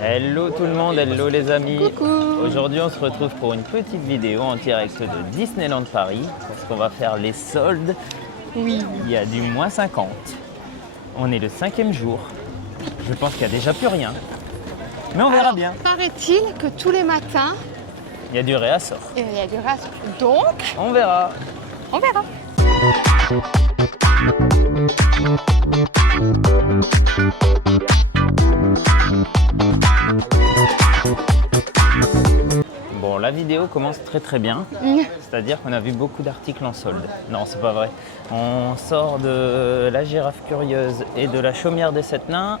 Hello tout le monde, hello les amis. Coucou. Aujourd'hui on se retrouve pour une petite vidéo en direct de Disneyland Paris parce qu'on va faire les soldes. Oui. Il y a du moins 50. On est le 5e jour. Je pense qu'il n'y a déjà plus rien. Mais on verra Alors, bien. paraît-il que tous les matins, Il y a du réassort. il y a du rassort. Donc, On verra. on verra. Bon, la vidéo commence très bien. C'est-à-dire qu'on a vu beaucoup d'articles en solde. Non, c'est pas vrai. On sort de la Girafe Curieuse et de la Chaumière des Sept Nains.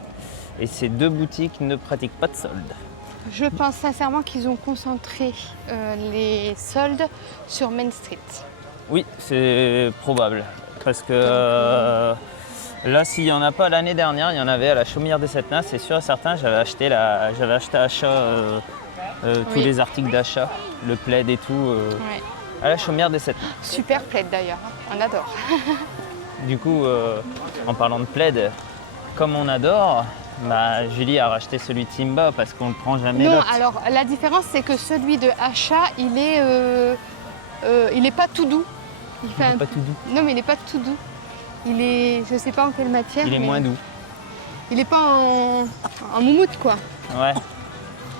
Et ces deux boutiques ne pratiquent pas de solde. Je pense sincèrement qu'ils ont concentré les soldes sur Main Street. Oui, c'est probable. Parce que là, s'il n'y en a pas l'année dernière, il y en avait à la Chaumière des Sept Nains, c'est sûr et certain. J'avais acheté à achat tous Oui. les articles d'achat, le plaid et tout, Ouais. à la Chaumière des Sept Nains. Super plaid d'ailleurs, on adore. Du coup, en parlant de plaid, comme on adore, Julie a racheté celui de Simba parce qu'on ne le prend jamais Non, l'autre. alors la différence c'est que celui de achat, il est pas tout doux. Il fait C'est un pas tout doux. Non, mais il n'est pas tout doux. Il est, je sais pas en quelle matière. Il est mais moins doux. Il n'est pas en moumoute quoi. Ouais.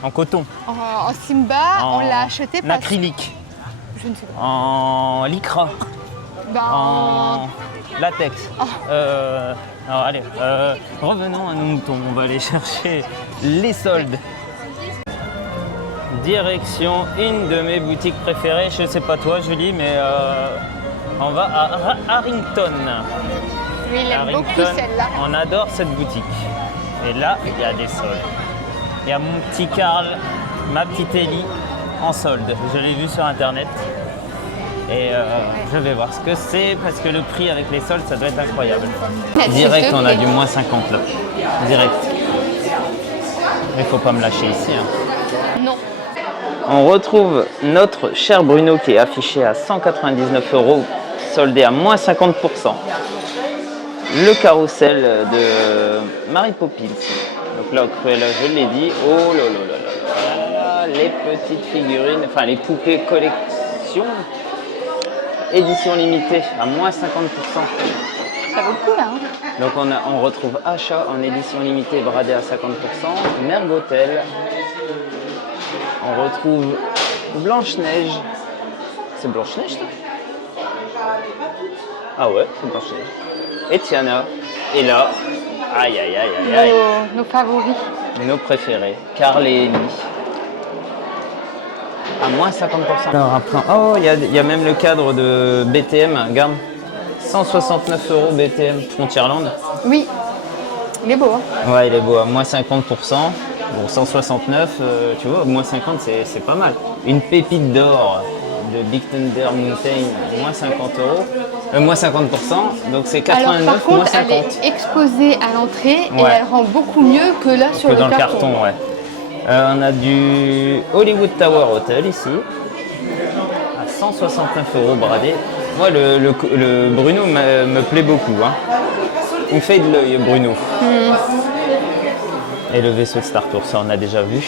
En coton, En Simba, on l'a acheté en parce acrylique, je ne sais pas. en lycra, Ben, en latex. Alors allez, revenons à nos moutons. On va aller chercher les soldes. Direction une de mes boutiques préférées. Je sais pas toi, Julie, mais on va à Harrington. Oui, il aime beaucoup celle-là. On adore cette boutique. Et là, il y a des soldes. Il y a mon petit Karl, ma petite Ellie en solde. Je l'ai vu sur internet. Et je vais voir ce que c'est parce que le prix avec les soldes, ça doit être incroyable. Direct, on a du moins 50 là. Direct. Mais il faut pas me lâcher ici. Hein. Non. On retrouve notre cher Bruno qui est affiché à 199 €, soldé à moins 50%. Le carrousel de Mary Poppins. Donc là, au Cruella, je l'ai dit. Oh là là là là là, les petites figurines, enfin les poupées collection, édition limitée à moins 50%. Ça vaut le coup là. Hein. Donc on retrouve Achat en édition limitée bradé à 50%, Mergotel. On retrouve Blanche-Neige. C'est Blanche-Neige ça? Ah ouais, c'est Blanche-Neige. Et Tiana. Et là, aïe aïe aïe aïe aïe. Nos favoris. Nos préférés, Carl et Ellie. À moins 50%. Alors, après, oh, il y a même le cadre de BTM, regarde. 169 € BTM Frontierland. Oui. Il est beau. Hein. Ouais, il est beau, à moins 50%. Bon, 169, tu vois, moins 50, c'est pas mal. Une pépite d'or de Big Thunder Mountain, moins 50 €. Moins 50%, donc c'est 89, Alors, par contre, moins 50. elle est exposée à l'entrée et Ouais. elle rend beaucoup mieux que là sur Que le dans le carton. carton, ouais. On a du Hollywood Tower Hotel ici, à 169 € bradé. Moi, le Bruno me plaît beaucoup. Hein. Il me fait de l'œil, Bruno. Et le vaisseau de Star Tours, ça on a déjà vu.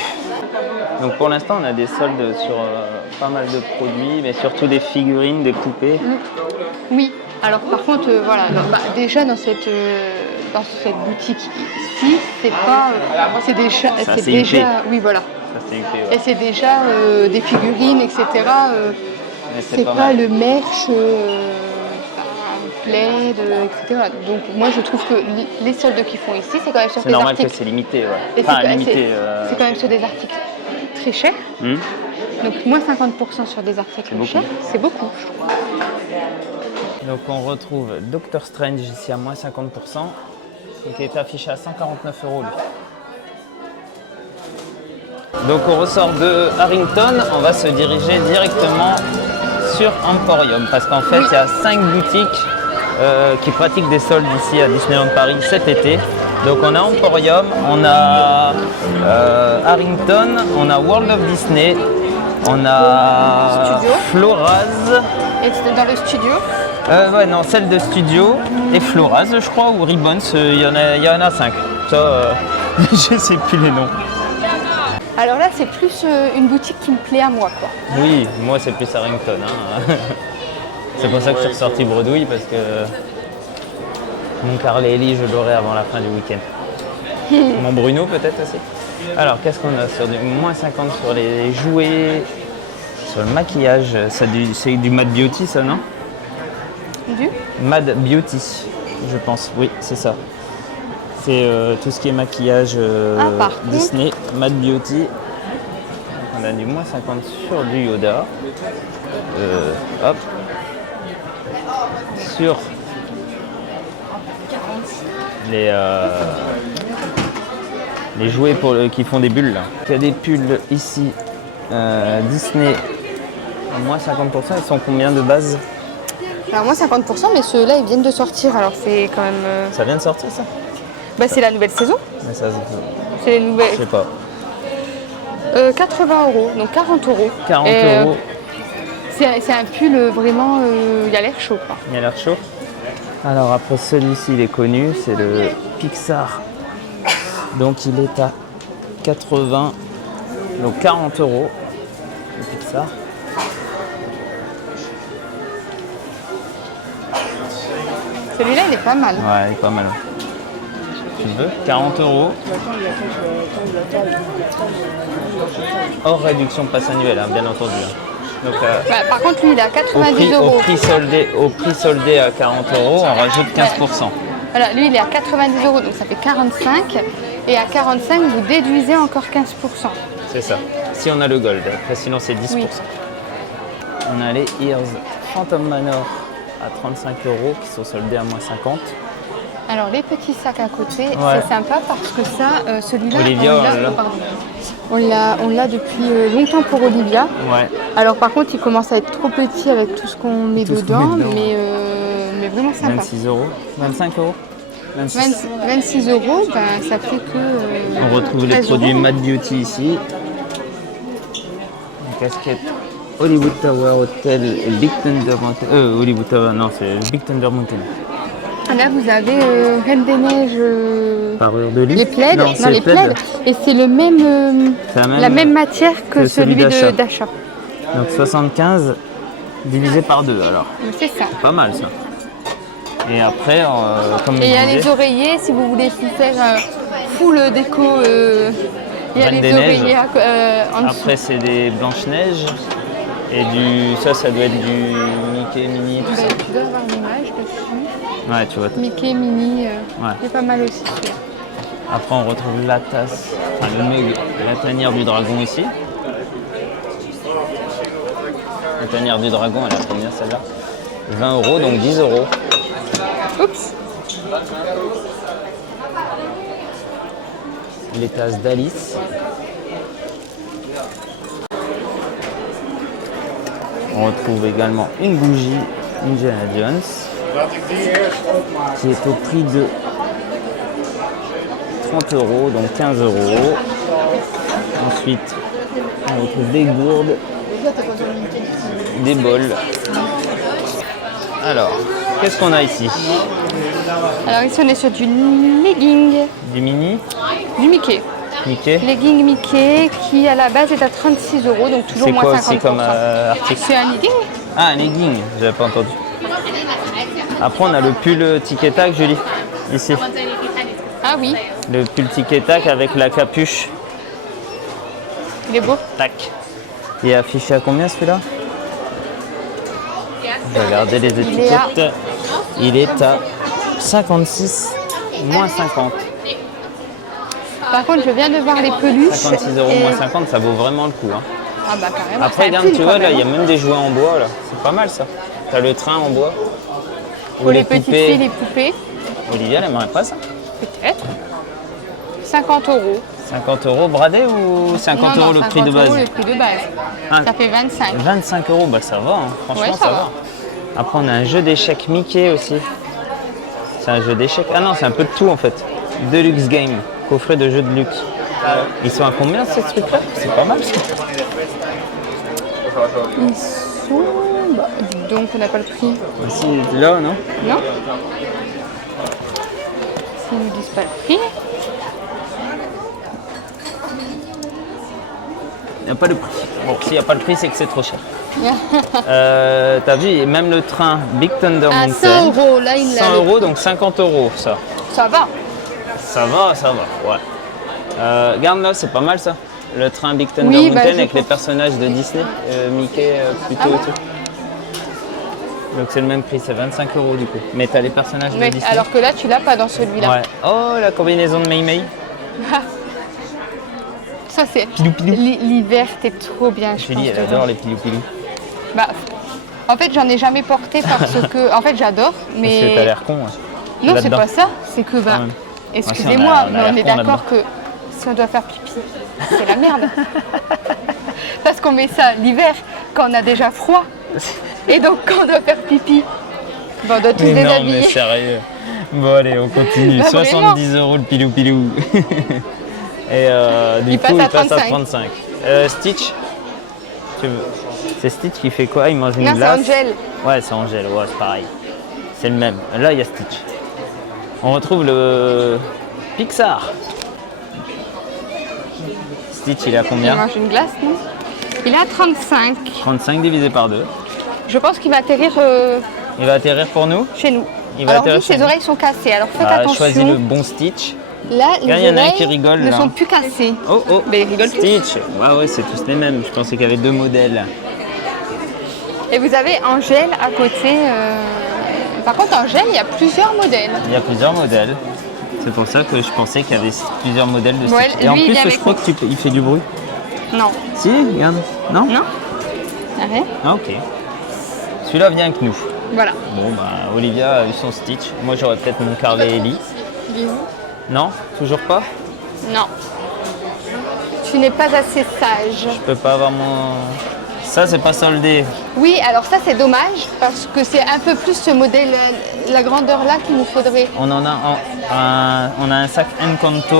Donc pour l'instant, on a des soldes sur pas mal de produits, mais surtout des figurines, des poupées. Oui. Alors par contre, voilà, déjà dans cette boutique ici, c'est pas, c'est déjà, Ça, c'est c'est déjà, IP. oui voilà. Ça, c'est UP, ouais. Et c'est déjà des figurines, etc. Mais C'est pas mal. le merch, plaid, etc. Donc moi je trouve que les soldes qu'ils font ici, c'est quand même sur C'est des normal que articles. c'est limité, ouais. Et Enfin, c'est limité. c'est quand même sur des articles très chers. Donc moins 50% sur des articles beaucoup. chers, c'est beaucoup. Je trouve. Donc on retrouve Doctor Strange ici à moins 50%, qui est affiché à 149 € lui. Donc on ressort de Harrington, on va se diriger directement sur Emporium, parce qu'en fait il y a 5 boutiques qui pratiquent des soldes ici à Disneyland Paris cet été. Donc on a Emporium, on a Harrington, on a World of Disney, on a Studio. Floraz. Et c'est dans le studio. Ouais, non, celle de studio et Floraz, je crois, ou Ribbons, il y en a 5. Ça, je sais plus les noms. Alors là, c'est plus une boutique qui me plaît à moi, quoi. Oui, moi c'est plus Harrington. Hein. C'est pour ça que je suis ressorti bredouille parce que mon Carlelli, je l'aurai avant la fin du week-end. Mon Bruno peut-être aussi. Alors qu'est-ce qu'on a sur du moins 50 sur les jouets, sur le maquillage, c'est du Mad Beauty ça non? Du Mad Beauty, je pense, oui c'est ça. C'est tout ce qui est maquillage Disney, Mad Beauty. Donc, on a du moins 50 sur du Yoda. Hop. Sur les jouets qui font des bulles. Là. Il y a des pulls ici Disney à moins 50%. Ils sont combien de base? Alors moins 50%, mais ceux-là ils viennent de sortir, alors c'est quand même... Ça vient de sortir ça? Bah c'est la nouvelle saison. Mais ça, c'est les nouvelles. Je sais pas. 80 €, donc 40 €. 40 €. C'est un pull vraiment, il a l'air chaud quoi. Il a l'air chaud. Alors après celui-ci il est connu, c'est le Pixar. Donc il est à 80, donc 40 €. Le Pixar. Celui-là il est pas mal. Ouais, il est pas mal. Tu veux 40 €. Hors réduction passe annuelle, hein, bien entendu. Donc, par contre lui il est à 90 €. Au prix soldé à 40 €, on rajoute 15%. Voilà, lui il est à 90 €, donc ça fait 45. Et à 45, vous déduisez encore 15%. C'est ça. Si on a le gold, après sinon c'est 10%. Oui. On a les Ears Phantom Manor à 35 € qui sont soldés à moins 50. Alors les petits sacs à côté, c'est sympa parce que ça, celui-là, Olivia, on l'a depuis longtemps pour Olivia. Ouais. Alors par contre, il commence à être trop petit avec tout ce qu'on met dedans, mais vraiment sympa. 26 €, 25 €. 26 €, ben, ça fait que... on retrouve les produits Mad Beauty ici. Une casquette Hollywood Tower Hotel et Big Thunder Mountain. Hollywood Tower, non, c'est Big Thunder Mountain. Là, vous avez Reine des Neiges, parure de lit. Les plaids, non, les plaids. Et c'est le même, la même matière que celui d'achat. Donc 75 divisé par 2 alors. C'est ça. Pas mal ça. Et après, comme il y a les oreillers, si vous voulez faire full déco, il y a les oreillers en dessous. Après, c'est des Blanche-Neige. Et ça doit être du Mickey, Minnie, tout ça. Tu dois avoir l'image dessus. Ouais, tu vois. Mickey, Minnie, c'est pas mal aussi. Après, on retrouve la tasse, enfin le mug, la tanière du dragon ici. La tanière du dragon, elle a combien celle-là? 20 €, donc 10 €. Oups. Les tasses d'Alice. On retrouve également une bougie Indiana Jones qui est au prix de 30 €, donc 15 €. Ensuite, on retrouve des gourdes, des bols. Alors, qu'est-ce qu'on a ici? Alors ici on est sur du legging. Du mini? Du Mickey. Mickey? Legging Mickey qui à la base est à 36 €, donc toujours moins 50%. C'est quoi aussi comme article? C'est un legging. Ah, un legging, j'avais pas entendu. Après on a le pull Tic et Tac, Julie, ici. Ah oui. Le pull Tic et Tac avec la capuche. Il est beau. Tac. Il est affiché à combien celui-là? Je vais regarder les étiquettes. Il est à 56, moins 50. Par contre, je viens de voir les peluches. 56 € moins 50, ça vaut vraiment le coup. Hein. Ah bah carrément. Après, regarde, tu vois, là, il y a même des jouets en bois. Là. C'est pas mal ça. T'as le train en bois. Pour les petites filles, les poupées. Olivia, elle aimerait pas ça? Peut-être. 50 €. 50 € bradé ou 50 € le prix de base? 50 € le prix de base. Ah, ça fait 25. 25 €, bah ça va, hein. Franchement ouais, ça va. Après on a un jeu d'échecs Mickey aussi. C'est un jeu d'échecs. Ah non, c'est un peu de tout en fait. Deluxe Game, coffret de jeux de luxe. Ils sont à combien ces trucs-là? C'est pas mal ça. Ils sont... Bah, dis donc on n'a pas le prix. Ici, là, non? Non. S'ils ne nous disent pas le prix. Il n'y a pas de prix. Bon, s'il n'y a pas de prix, c'est que c'est trop cher. T'as vu, et même le train Big Thunder À Mountain. 100 €, là, il 100 €, donc 50 € ça. Ça va. Ça va, ouais. Regarde là, c'est pas mal ça. Le train Big Thunder Oui, bah, Mountain je avec les pense. personnages de Disney, Mickey plutôt Ah ouais. et tout. Donc c'est le même prix, c'est 25 € du coup. Mais t'as les personnages de Mais Disney. alors que là, tu l'as pas dans celui-là. Ouais. Oh, la combinaison de Mei Mei. Ça, c'est. Pilou pilou. L'hiver, t'es trop bien, je pense. Julie, elle dedans. adore les pilou pilou. Bah, en fait, j'en ai jamais porté parce que. En fait, j'adore, Parce que t'as mais. l'air con. Hein. Non, c'est Là-dedans. pas ça. C'est que, bah. Ouais. Excusez-moi, Ah, si, on a mais on est l'air con d'accord que si on doit faire pipi, c'est la merde. Parce qu'on met ça l'hiver quand on a déjà froid. Et donc, quand on doit faire pipi, bah, on doit tous Mais non, mais déshabiller. sérieux. Bon, allez, on continue. Bah, 70 € le pilou pilou. Et du Il coup, passe à il passe à 35. 35. Stitch c'est Stitch qui fait quoi? Il mange une Non, c'est glace. Angel. Ouais, c'est Angel, ouais, c'est pareil. C'est le même. Là, il y a Stitch. On retrouve le Pixar. Stitch, il est à Il combien? mange une glace, non? Il est à 35. 35 divisé par 2. Je pense qu'il va atterrir Il va atterrir pour nous? chez nous. Il va Alors atterrir oui, chez ses nous. oreilles sont cassées, alors faites Bah, attention. choisis le bon Stitch. Là, les Regarde, il y en a un oreilles qui rigole, ne là. sont plus cassées. Oh, oh, Mais il rigole tous. Stitch. Ouais, c'est tous les mêmes. Je pensais qu'il y avait deux modèles. Et vous avez Angèle à côté. Par contre, Angèle, il y a plusieurs modèles. Il y a plusieurs modèles. C'est pour ça que je pensais qu'il y avait plusieurs modèles de Stitch. Ouais, Et en lui, il plus, est je avec crois qu'il fait du bruit. Non. Si, regarde. Non? Non. Arrête. Ah, ok. Celui-là vient avec nous. Voilà. Bon, bah, Olivia a eu son Stitch. Moi, j'aurais peut-être mon Carly et Ellie. Non? Toujours pas? Non. Tu n'es pas assez sage. Je peux pas avoir mon... Ça, c'est pas soldé. Oui, alors ça c'est dommage parce que c'est un peu plus ce modèle, la grandeur là qu'il nous faudrait. On en a on a un sac Encanto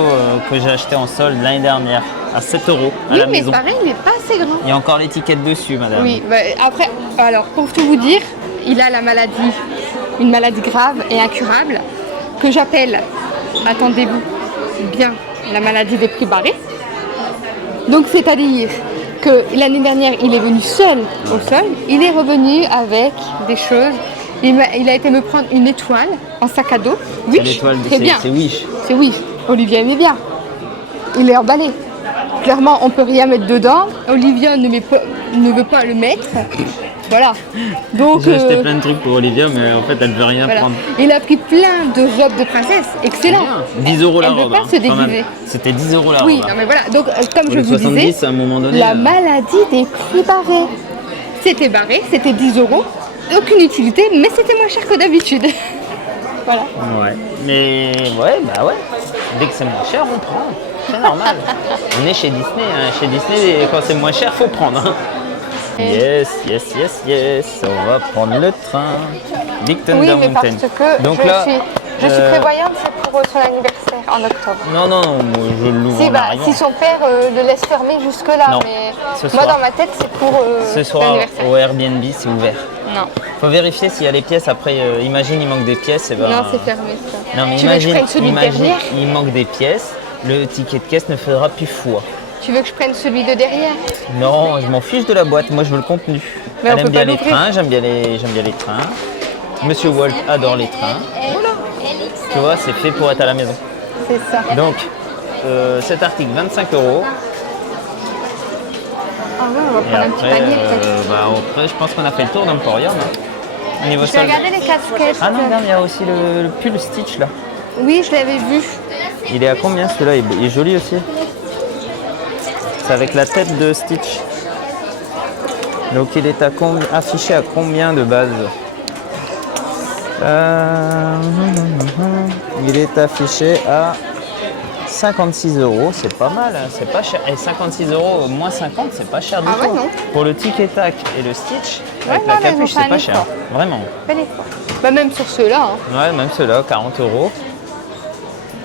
que j'ai acheté en solde l'année dernière à 7 € à Oui, la mais maison. pareil, il n'est pas assez grand. Il y a encore l'étiquette dessus, madame. Oui, bah, après, alors pour tout vous dire, il a la maladie, une maladie grave et incurable que j'appelle, attendez-vous bien, la maladie des prix barrés. Donc c'est-à-dire que l'année dernière, il est venu seul au sol, il est revenu avec des choses. Il a été me prendre une étoile en sac à dos. C'est Wish, l'étoile de très bien. c'est Wish. C'est oui. Olivia aimait bien. Il est emballé. Clairement, on peut rien mettre dedans. Olivia ne veut pas le mettre. Voilà. Donc, J'ai acheté plein de trucs pour Olivia, mais en fait, elle ne veut rien voilà. prendre. Il a pris plein de robes de princesse. Excellent. Bien. 10 € la Elle robe. veut pas hein, se quand même. déguiser. C'était 10 € la Oui, robe. hein. non mais voilà. Donc, comme Pour je les vous 70, disais, à un moment donné. la maladie des prix barrés. C'était barré, c'était 10 €. Aucune utilité, mais c'était moins cher que d'habitude. Voilà. Ouais. Mais ouais, bah ouais. Dès que c'est moins cher, on prend. C'est normal. On est chez Disney. Hein. Chez Disney, quand c'est moins cher, faut prendre. hein. Yes, yes, yes, yes. On va prendre le train. Big Thunder Oui, mais Mountain. parce que Donc je là, suis prévoyante, c'est pour son anniversaire en octobre. Non, non, non, moi, je l'ouvre Si, en bah, arrivant. si son père le laisse fermer jusque-là, Non, mais ce moi soir. dans ma tête c'est pour Ce soir, l'anniversaire. au Airbnb, c'est ouvert. Non, Faut vérifier s'il y a les pièces. Après, imagine, il manque des pièces. Et ben, non c'est fermé ça. Non, mais Tu veux que je imagine, prenne celui de derrière? il manque des pièces. Le ticket de caisse ne fera plus foi. Tu veux que je prenne celui de derrière? Non, je m'en fiche de la boîte. Moi, je veux le contenu. Mais on Elle aime peut bien pas les l'ouvrir. trains. J'aime bien les trains. Monsieur Walt adore les trains. Tu vois, c'est fait pour être à la maison. C'est ça. Donc, cet article, 25 €. Ah ouais, on va Et prendre un petit après, panier peut-être. après, je pense qu'on a fait le tour d'Emporium. Hein. Au niveau Je vais solde. regarder les casquettes. Ah non, regarde, il y a aussi le pull Stitch là. Oui, je l'avais vu. Il est à combien celui-là? Il est joli aussi. C'est avec la tête de Stitch. Donc il est affiché à combien de base? Il est affiché à 56 €. C'est pas mal, hein, c'est pas cher. Et 56 € moins 50, c'est pas cher du Ah ouais, tout. non. Pour le tic et tac et le Stitch, Ouais, avec non, la mais ils ont capuche, fait c'est un pas cher. effort. Vraiment. Bel effort. Bah même sur ceux-là. Hein. Ouais, même ceux-là, 40 €.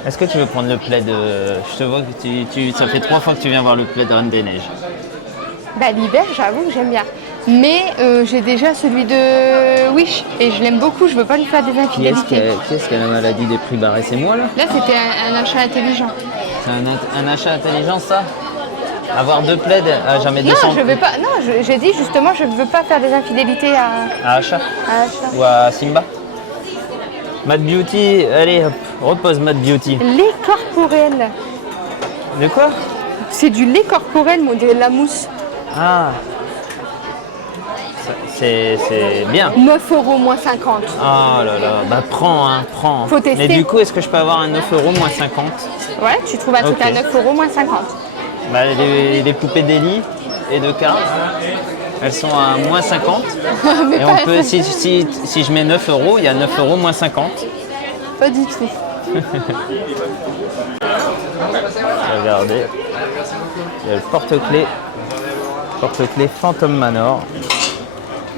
Est-ce que tu veux prendre le plaid Je te vois que ça fait 3 fois que tu viens voir le plaid Reine des Neiges. Bah l'hiver, j'avoue que j'aime bien. Mais j'ai déjà celui de Wish et je l'aime beaucoup, je veux pas lui faire des infidélités. Qui est-ce qui a la maladie des prix barrés? C'est moi là? Là, c'était un achat intelligent. C'est un achat intelligent ça? Avoir 2 plaids, j'en mets Non, 200. je veux pas. Non, j'ai dit justement, je ne veux pas faire des infidélités À Achat à Achat. ou à Simba. Matte Beauty, allez hop, repose Matte Beauty. Lait corporel. De quoi? C'est du lait corporel, mais on dirait de la mousse. Ah, c'est bien. 9 € moins 50. Oh là là, bah prends, hein, prends. Faut tester. Mais du coup, est-ce que je peux avoir un 9 € moins 50? Ouais, tu trouves un truc Ok. à 9 € moins 50. Bah, les poupées d'Eli et de Cars, elles sont à moins 50. Mais Et pas, on peut, si je mets 9 €, il y a 9 € moins 50. pas du tout. Regardez, il y a le porte-clés Phantom Manor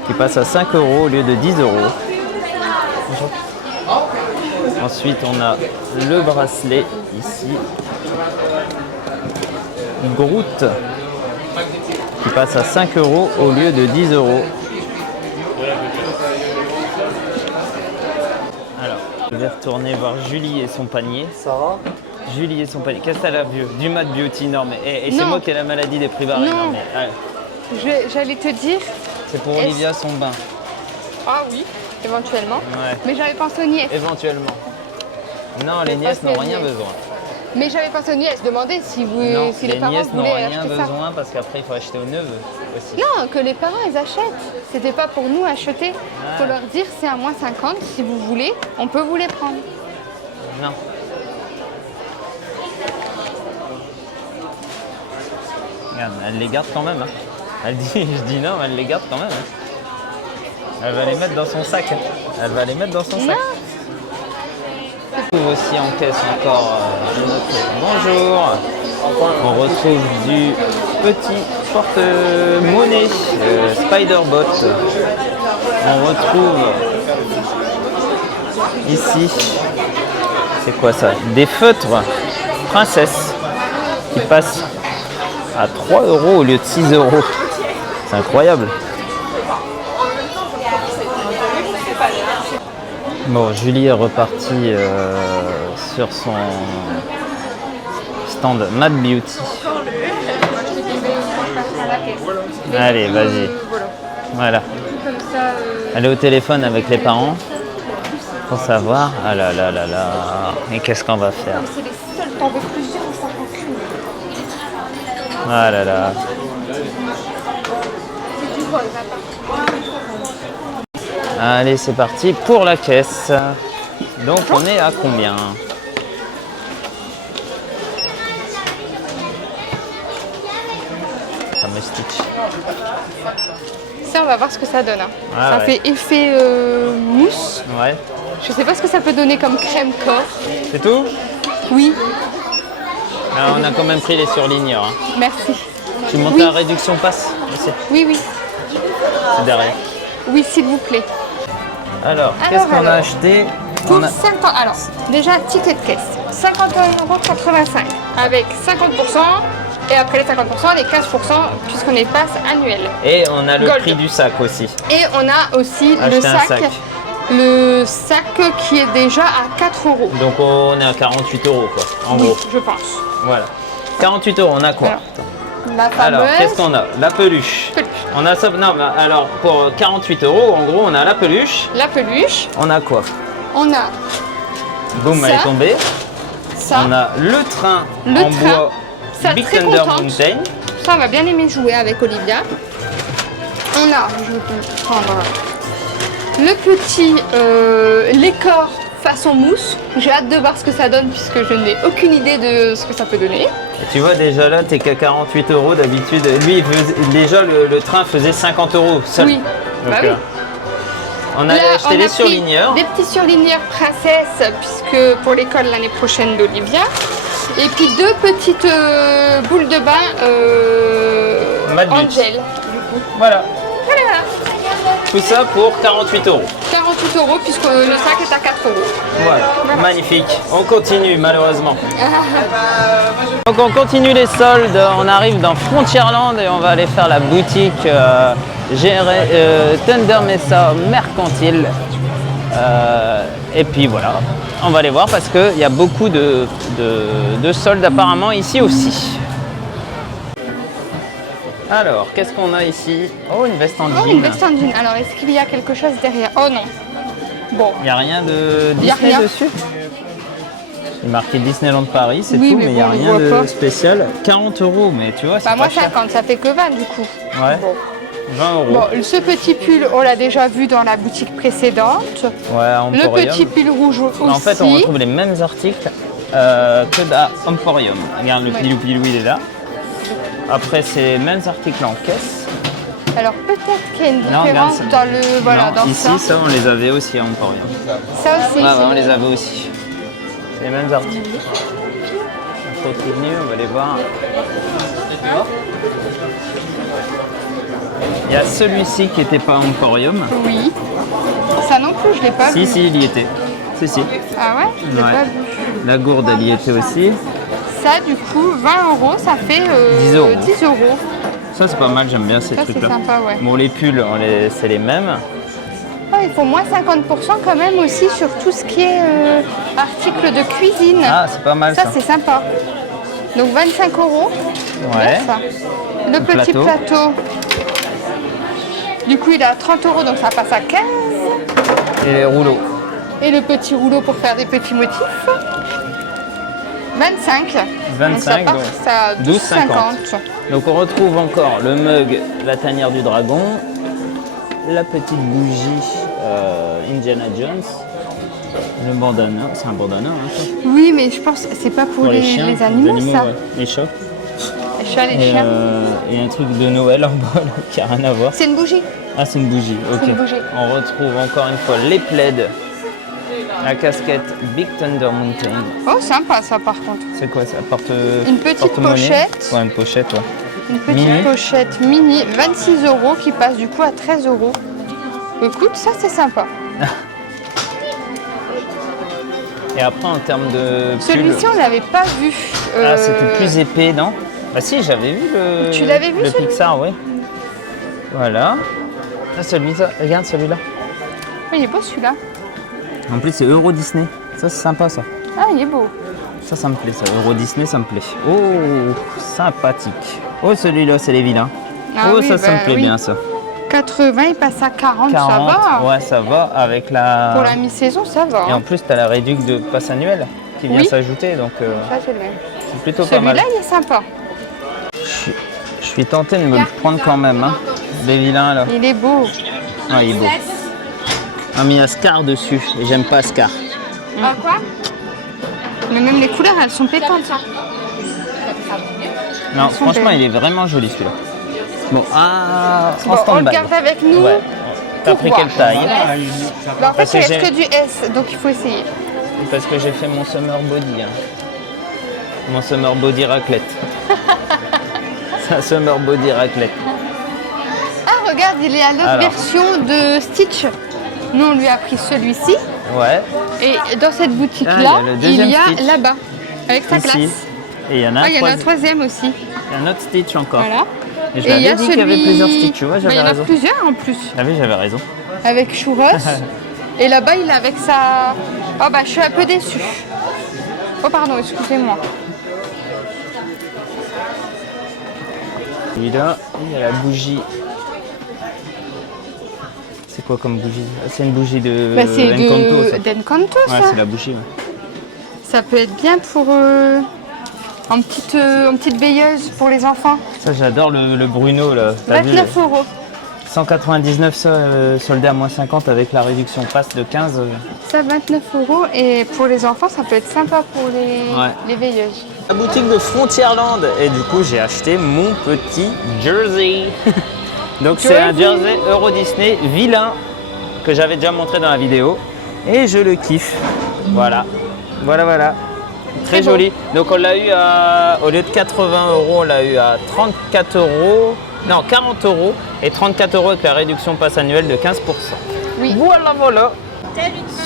qui passe à 5 € au lieu de 10 €. Ensuite, on a le bracelet ici, Groot, qui passe à 5 € au lieu de 10 €. Alors, je vais retourner voir Julie et son panier. Sarah, Julie et son panier. Qu'est-ce que t'as là, vieux? Du Matte Beauty, non mais. Et c'est Non. moi qui ai la maladie des prix barrés. Non. Non, mais, J'allais te dire. c'est pour Olivia son bain. Ah oui, éventuellement. Ouais. Mais j'avais pensé aux nièces. Éventuellement. Non, les pas nièces si n'ont elles rien viennent. besoin. Mais j'avais pensé aux nièces. Demandez si, Non, si les les parents nièces n'ont voulaient rien acheter ça. besoin parce qu'après il faut acheter aux neveux aussi. Non, que les parents ils achètent. C'était pas pour nous acheter. Faut leur dire c'est à moins 50. Si vous voulez, on peut vous les prendre. Non. Regarde, elle les garde quand même. Hein. Elle dit, je dis non, mais elle les garde quand même. Hein. Elle va les mettre dans son sac. Hein. Elle va les mettre dans son sac. Non. On trouve aussi en caisse encore bonjour. On retrouve du petit porte-monnaie Spider-Bot. On retrouve ici, c'est quoi ça? Des feutres princesse qui passent à 3 € au lieu de 6 €. C'est incroyable. Bon, Julie est repartie sur son stand Matte Beauty. Allez, vas-y. Voilà. Elle est au téléphone avec les parents pour savoir. Ah là là là là. Et qu'est-ce qu'on va faire? C'est les seuls, t'en veux plusieurs, ça prend qu'une. Ah là là. C'est du vol, Allez, c'est parti pour la caisse. Donc on est à combien? Ça me stitch. Ça, on va voir ce que ça donne. Hein. Ah ça ouais. fait effet mousse. Ouais. Je sais pas ce que ça peut donner comme crème corps. C'est tout? Oui, Ah, on a quand même pris les surligneurs. Hein. merci. Tu montes Oui. la réduction passe ici, Oui, oui. c'est derrière. Oui, s'il vous plaît. Alors, qu'est-ce qu'on a alors. acheté? Pour On a- 50, alors, déjà, ticket de caisse. 51,85 € avec 50%. Et après les 50%, les 15% puisqu'on est passe annuel. Et on a le Gold. prix du sac aussi. Et on a aussi le Acheter un sac, sac. le sac qui est déjà à 4 €. Donc on est à 48 € quoi, en Oui, gros. je pense. Voilà. 48 €, on a quoi? La Alors, fameuse qu'est-ce qu'on a? La peluche. peluche. On a ça. Non, mais alors pour 48 €, en gros, on a la peluche. La peluche. On a quoi? On a Boum, elle Ça. est tombée. ça. On a le train Le en train. bois Ça, Big très Thunder contente. Mountain. Ça, on va bien aimer jouer avec Olivia. On a, je vais prendre le petit l'écorce façon mousse. J'ai hâte de voir ce que ça donne puisque je n'ai aucune idée de ce que ça peut donner. Et tu vois, déjà là, t'es qu'à 48 € d'habitude. Lui, déjà, le train faisait 50 € seul. Oui, Donc, bah oui. on a Là, acheté on a les pris surligneurs. Des petits surligneurs princesse puisque pour l'école l'année prochaine d'Olivia. Et puis deux petites boules de bain Matte en Beauty. gel. Voilà. Voilà. Tout ça pour 48 €. 48 € puisque le sac est à 4 €. Voilà. Magnifique. On continue, malheureusement. Donc on continue les soldes. On arrive dans Frontierland et on va aller faire la boutique Thunder Mesa Mercantile. Et puis voilà, on va aller voir parce qu'il y a beaucoup de soldes apparemment ici aussi. Alors, qu'est-ce qu'on a ici? Oh, une veste en jean. Oh, une veste en jean. Alors, est-ce qu'il y a quelque chose derrière? Oh non. Bon. Il n'y a rien de Y a Disney rien. dessus? Il est marqué Disneyland Paris, c'est Oui, tout, mais mais il n'y a bon, on rien le voit de pas. spécial. 40 €, mais tu vois, c'est Bah, moi, pas cher. 50, ça fait que 20 du coup. Ouais, Bon. 20 €. Bon, ce petit pull, on l'a déjà vu dans la boutique précédente. Ouais, Le Emporium. petit pull rouge aussi. En fait, on retrouve les mêmes articles que dans Emporium. Regarde, le Ouais. pilou-pilou, il est là. Après, c'est les mêmes articles en caisse. Alors peut-être qu'il y a une Non, différence regarde, dans le. Voilà, Non, dans ici, ça, on les avait aussi à Emporium. ça aussi. Ouais, c'est- on les avait aussi. C'est les mêmes articles. On continue, on va les voir. Il y a celui-ci qui n'était pas Emporium. Oui. Ça non plus, je l'ai pas vu. Si, il y était. Si. Ah ouais, je l'ai Ouais. pas vu. La gourde, elle y était aussi. Ça, du coup, 20 €, ça fait 10 €. 10 €. Ça, c'est pas mal, j'aime bien ces Ça, c'est trucs-là. sympa, ouais. Bon, les pulls, c'est les mêmes. Ah, il faut moins 50% quand même aussi sur tout ce qui est articles de cuisine. Ah, c'est pas mal ça. Ça, c'est sympa. Donc 25 €. Ouais. Ça. Le petit plateau. Du coup, il est à 30 €, donc ça passe à 15. Et les rouleaux. Et le petit rouleau pour faire des petits motifs. 25. 25, donc ouais. ça passe à 12,50. Donc on retrouve encore le mug, la tanière du dragon, la petite bougie Indiana Jones, le bandana, c'est un bandana hein, ça. Oui, mais je pense que c'est pas pour, les chiens, les animaux, ça. ouais. Les chats. Les chats, les chiens. Et un truc de Noël en bas là, qui a rien à voir. C'est une bougie. Ah, c'est une bougie, ok. C'est une bougie. On retrouve encore une fois les plaids, la casquette Big Thunder Mountain. Oh, sympa ça par contre. C'est quoi ça? Une petite porte-monnaie pochette. Ouais, une pochette, ouais. Une petite Mini. pochette mini, 26 € qui passe du coup à 13 €. Écoute, ça c'est sympa. Et après, en termes de pull, Celui-ci, on l'avait pas vu. ah, c'était plus épais, non? Bah si, j'avais vu le... Tu l'avais vu, le celui-là? Pixar, oui. Voilà. Ah, celui-là, regarde celui-là. Oh, il est beau celui-là. En plus, c'est Euro Disney. Ça, c'est sympa, ça. Ah, il est beau. Ça me plaît, ça. Euro Disney, ça me plaît. Oh, sympathique. Oh, celui-là, c'est les vilains. Ah oh, oui, ça me bah plaît oui. bien, ça. 80, il passe à 40, 40, ça va. ouais, ça va avec la... Pour la mi-saison, ça va. Et en plus, tu as la réduction de passe annuel qui vient Oui. s'ajouter, donc Ça, c'est le même. c'est plutôt pas mal. Celui-là, il est sympa. Je suis tenté de me le prendre quand même, hein. Les vilains, là. Il est beau. Ouais, il est beau. Ah, mais il y a Scar dessus, et j'aime pas Scar. Ah, quoi? Mais même les couleurs, elles sont pétantes. Non, sont franchement, belles. il est vraiment joli, celui-là. Bon, ah, en Bon, on le stand-by. garde avec nous. Ouais. T'as pour pris voir. quelle taille? Bah, en fait, Parce que il reste j'ai- que du S, donc il faut essayer. Parce que j'ai fait mon summer body. Hein. Mon summer body raclette. C'est un summer body raclette. Ah, regarde, il est à l'autre Alors. version de Stitch. Nous, on lui a pris celui-ci. Ouais, Et dans cette boutique-là, Ah, il y a le deuxième il y a Stitch. là-bas, avec sa ici. glace. Et il y en a un, Ah, il y en a un troisième. troisième aussi. Il y a un autre Stitch encore. Voilà. Et je Et il y l'avais a dit qu'il y avait celui- plusieurs Stitch, tu vois, Bah, j'avais il y en a raison. plusieurs en plus. Ah oui, j'avais raison. Avec Churros. Et là-bas, il est avec sa... Oh bah, je suis un peu déçue. Oh pardon, excusez-moi. Celui-là, il y a la bougie. C'est quoi comme bougie? C'est une bougie de Bah, c'est Encanto, ça. d'Encanto, Ouais, ça. c'est la bougie, ouais. Ça peut être bien pour... en petite veilleuse pour les enfants. Ça, j'adore le Bruno, là. T'as vu, 29 €. 199 soldés à moins 50 avec la réduction passe de 15. Ça, 29 €. Et pour les enfants, ça peut être sympa pour Ouais. les veilleuses. La boutique de Frontierland. Et du coup, j'ai acheté mon petit jersey. Donc, c'est un jersey Euro Disney vilain que j'avais déjà montré dans la vidéo. Et je le kiffe. Voilà. Voilà. Très beau. joli. Donc, on l'a eu à, au lieu de 80 €, on l'a eu à 34 €. Non, 40 € et 34 € avec la réduction passe annuelle de 15%. Oui. Voilà.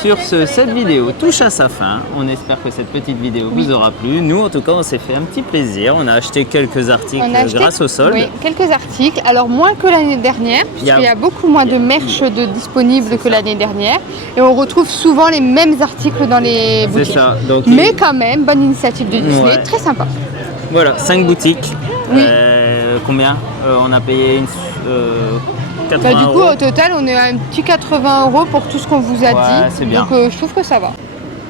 Sur ce, cette vidéo touche à sa fin. On espère que cette petite vidéo vous aura plu. Nous, en tout cas, on s'est fait un petit plaisir. On a acheté quelques articles On a acheté, grâce au solde. oui, quelques articles. Alors, moins que l'année dernière, Il y a- puisqu'il y a beaucoup moins de merch disponible que l'année dernière. Et on retrouve souvent les mêmes articles dans les C'est boutiques. ça. Donc, Mais quand même, bonne initiative de Disney, Ouais. très sympa. voilà, 5 boutiques. Oui. combien On a payé 80 Bah, du coup, euros. au total, on est à un petit 80 € pour tout ce qu'on vous a dit. C'est bien. Donc, je trouve que ça va.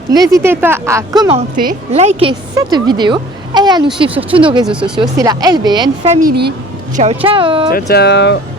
N'hésitez pas à commenter, liker cette vidéo et à nous suivre sur tous nos réseaux sociaux. C'est la LBN Family. Ciao, ciao! Ciao, ciao.